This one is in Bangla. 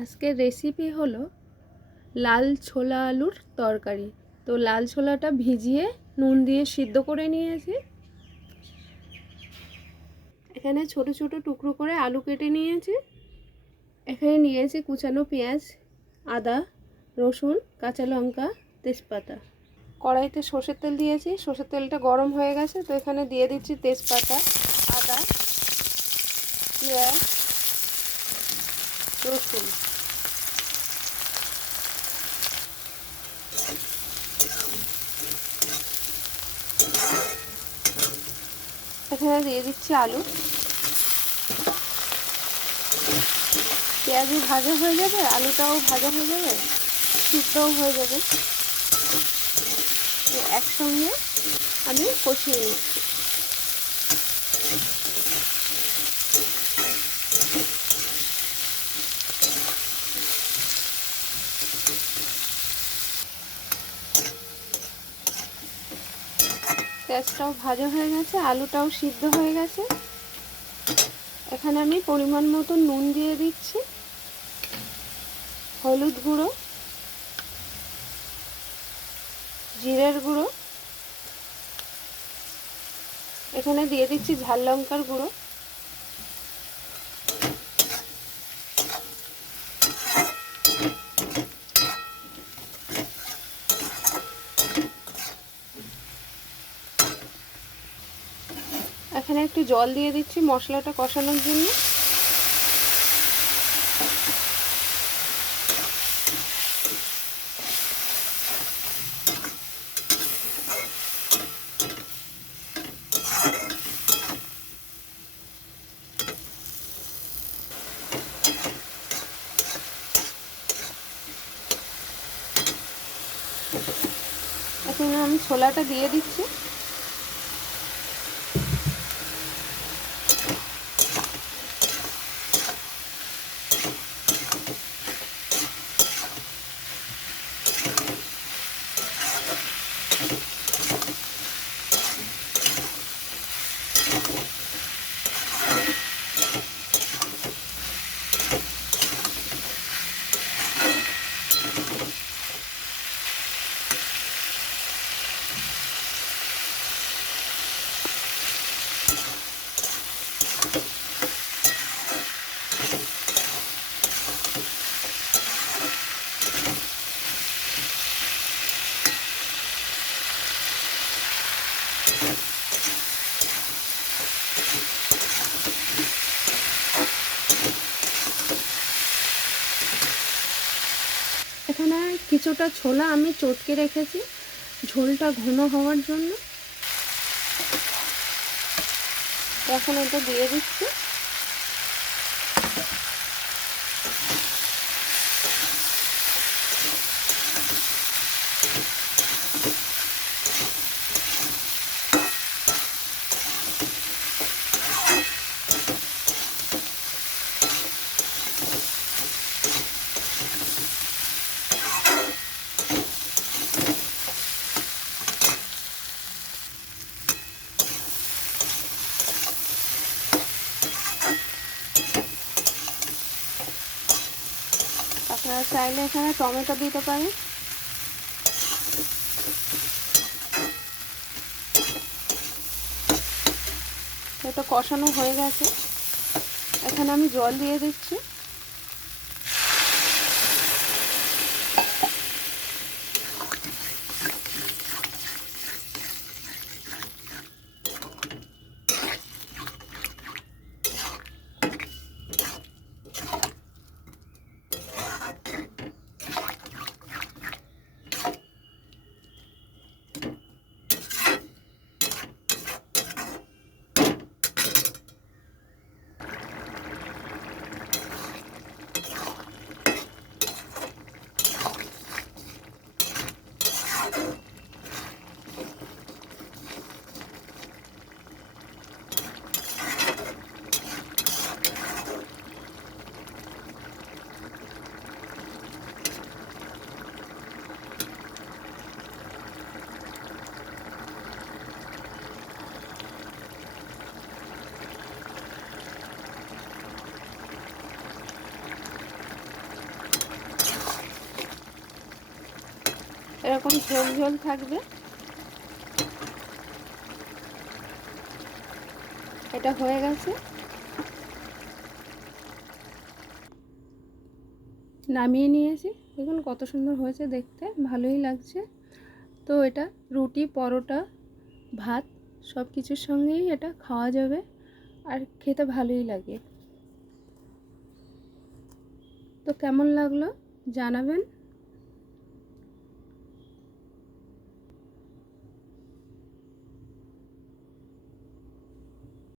আজকের রেসিপি হলো লাল ছোলা আলুর তরকারি। তো লাল ছোলাটা ভিজিয়ে নুন দিয়ে সিদ্ধ করে নিয়েছি। এখানে ছোট ছোট টুকরো করে আলু কেটে নিয়েছি। এখানে নিয়েছি কুচানো পেঁয়াজ, আদা, রসুন, কাঁচা লঙ্কা, তেজপাতা। কড়াইতে সর্ষের তেল দিয়েছি। সর্ষের তেলটা গরম হয়ে গেছে, তো এখানে দিয়ে দিচ্ছি তেজপাতা, আদা, পেঁয়াজ, রসুন। এখানে দিয়ে দিচ্ছি আলু। পেঁয়াজও ভাজা হয়ে যাবে, আলুটাও ভাজা হয়ে যাবে, সিদ্ধও হয়ে যাবে। একসঙ্গে আমি কষিয়ে নিচ্ছি। পেঁয়াজটাও ভাজা হয়ে গেছে, আলুটাও সিদ্ধ হয়ে গেছে। এখানে আমি পরিমাণ মতো নুন দিয়ে দিচ্ছি, হলুদ গুঁড়ো, জিরের গুঁড়ো। এখানে দিয়ে দিচ্ছি ঝাল লঙ্কার গুঁড়ো। এখানে একটু জল দিয়ে দিচ্ছি মশলাটা কষানোর জন্য। আমি ছোলাটা দিয়ে দিচ্ছি। এখানে কিছুটা ছোলা আমি চটকে রেখেছি ঝোলটা ঘন হওয়ার জন্য। এখন এটা দিয়ে দিচ্ছি। আপনারা চাইলে এখানে টমেটো দিতে পারেন এটা কষানো হয়ে গেছে। এখানে আমি জল দিয়ে দিচ্ছি। এরকম ঝোল ঝোল থাকবে। এটা হয়ে গেছে। নামিয়ে নিয়েছি। দেখুন কত সুন্দর হয়েছে দেখতে, ভালোই লাগছে। তো এটা রুটি, পরোটা, ভাত সব কিছুর সঙ্গেই এটা খাওয়া যাবে আর খেতে ভালোই লাগে। তো কেমন লাগল জানাবেন।